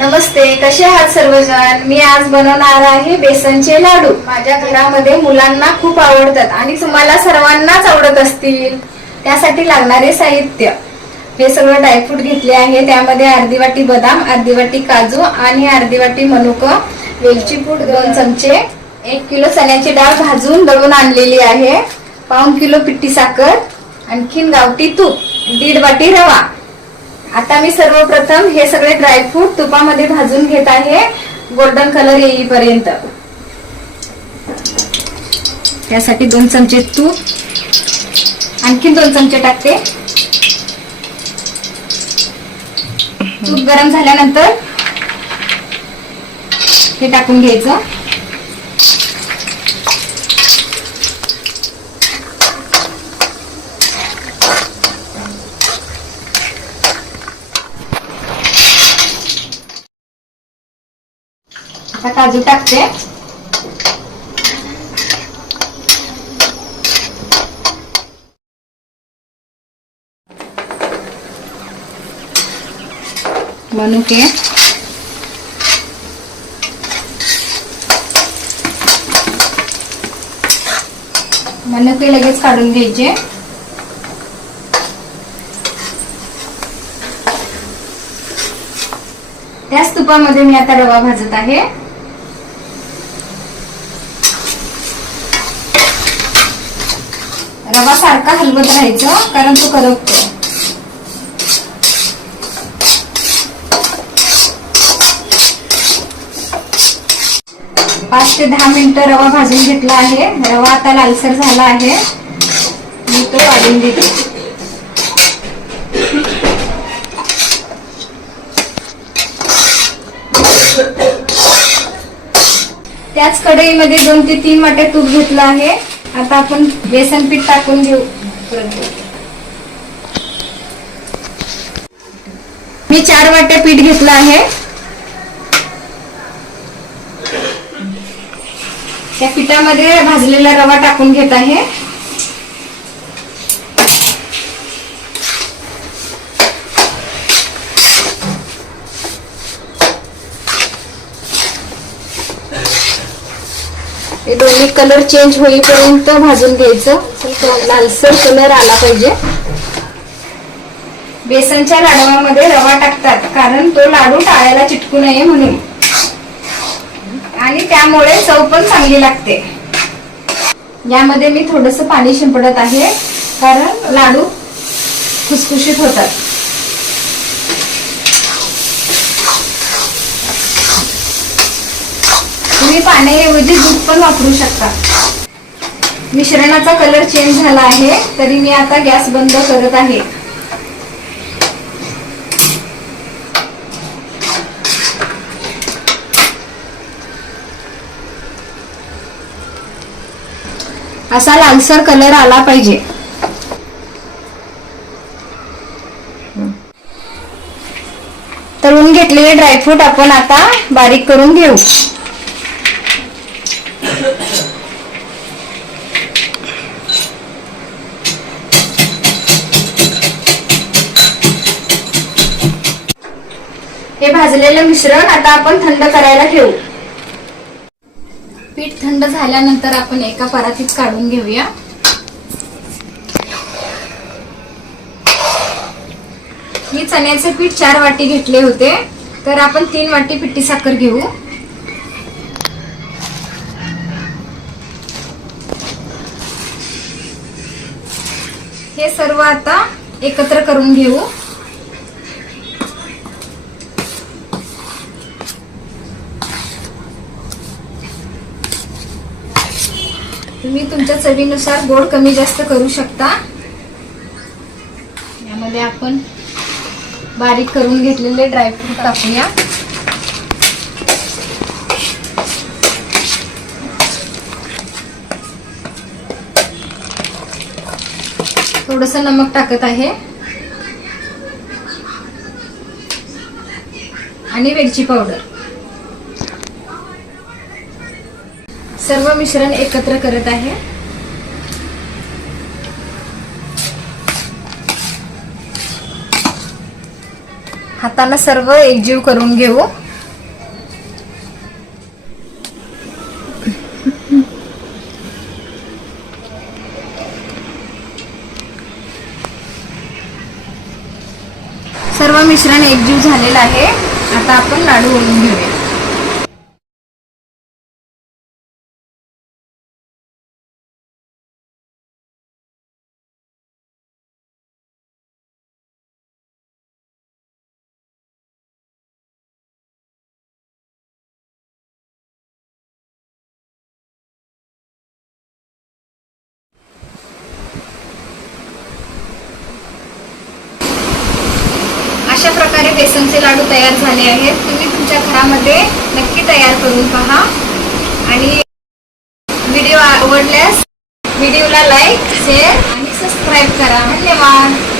नमस्ते, कसे आहात सर्वजण। मी आज बनवणार आहे बेसनचे लाडू। माझ्या घरामध्ये मुलांना खूप आवडतात आणि तुम्हाला सर्वांनाच आवडत असतील। त्यासाठी लागणारे साहित्य हे सगळं ड्रायफ्रूट घेतले आहे। त्यामध्ये अर्धी वाटी बदाम, अर्धी वाटी काजू आणि अर्धी वाटी मनुका, वेलची पूड 2 चमचे, 1 किलो चण्याची डाळ भाजून दळून आणलेली आहे, 1/2 किलो पिठी साखर, आणखीन गावठी तूप, 1.5 वाटी रवा। आता मी सर्वप्रथम हे सगळे ड्रायफ्रूट तुपामध्ये भाजून घेत आहे गोल्डन कलर येईपर्यंत। त्यासाठी 2 चमचे तूप, आणखीन 2 चमचे टाकते। तूप गरम झाल्यानंतर हे टाकून घ्यायचं। आता काजू टाकते, मनुके, मनुके लगेच काढून घ्यायचे। त्याच तुपामध्ये मी आता रवा भाजत आहे। रवा सारखा हलवत राहायचं कारण तो करपतो। 5 ते 10 मिनिटं रवा भाजून घेतला आहे। रवा आता लालसर झाला आहे, मी तो काढून घेते। त्याच कढईमध्ये 2 ते 3 वाट्या तूप घेतलं आहे। आता आपण बेसन पीठ टाकून घेऊ। मी 4 वाट्या पीठ घेतलं आहे। त्या पिठामध्ये भाजलेला रवा टाकून घेत आहे। हे दोन्ही कलर चेंज होईपर्यंत भाजून घ्यायचं, लालसर कलर आला पाहिजे। बेसनच्या लाडवामध्ये रवा टाकतात कारण तो लाडू टाळ्याला चिटकू नये म्हणून, आणि त्यामुळे चव पण चांगली लागते। यामध्ये मी थोडंसं पाणी शिंपडत आहे कारण लाडू खुसखुशीत होतात। तुम्ही पाण्याऐवजी दूध पण वापरू शकता। मिश्रणाचा कलर चेंज झाला आहे तरी मी आता गॅस बंद करत आहे। असा लालसर कलर आला पाहिजे। तळून घेतलेले ड्रायफ्रूट आपण आता बारीक करून घेऊ। हे भाजलेलं मिश्रण आता आपण थंड करायला ठेवू। पीठ थंड झाल्यानंतर आपण एका परातीत काढून घेऊया। मी चण्याचे पीठ 4 वाटी घेतले होते, तर आपण 3 वाटी पिठी साखर घेऊ। हे सर्व आता एकत्र करून घेऊ। तुम्ही तुमच्या चवीनुसार गोड कमी जास्त करू शकता। यामध्ये आपण बारीक करून घेतलेले ड्रायफ्रूट टाकूया। थोडंसं नमक टाकत आहे आणि वेलची पावडर। सर्व मिश्रण एकत्र करत आहे। हाताने सर्व एकजीव करून घेऊ। सर्व मिश्रण एकजीव झालेलं आहे. आता आपण लाडू वळून घेऊया. अशा प्रकारे बेसनचे लाडू तयार झाले आहेत. तुम्ही तुमच्या घरामध्ये नक्की तयार करून पहा आणि व्हिडिओ आवडल्यास व्हिडिओला लाईक, शेअर आणि सबस्क्राईब करा. धन्यवाद.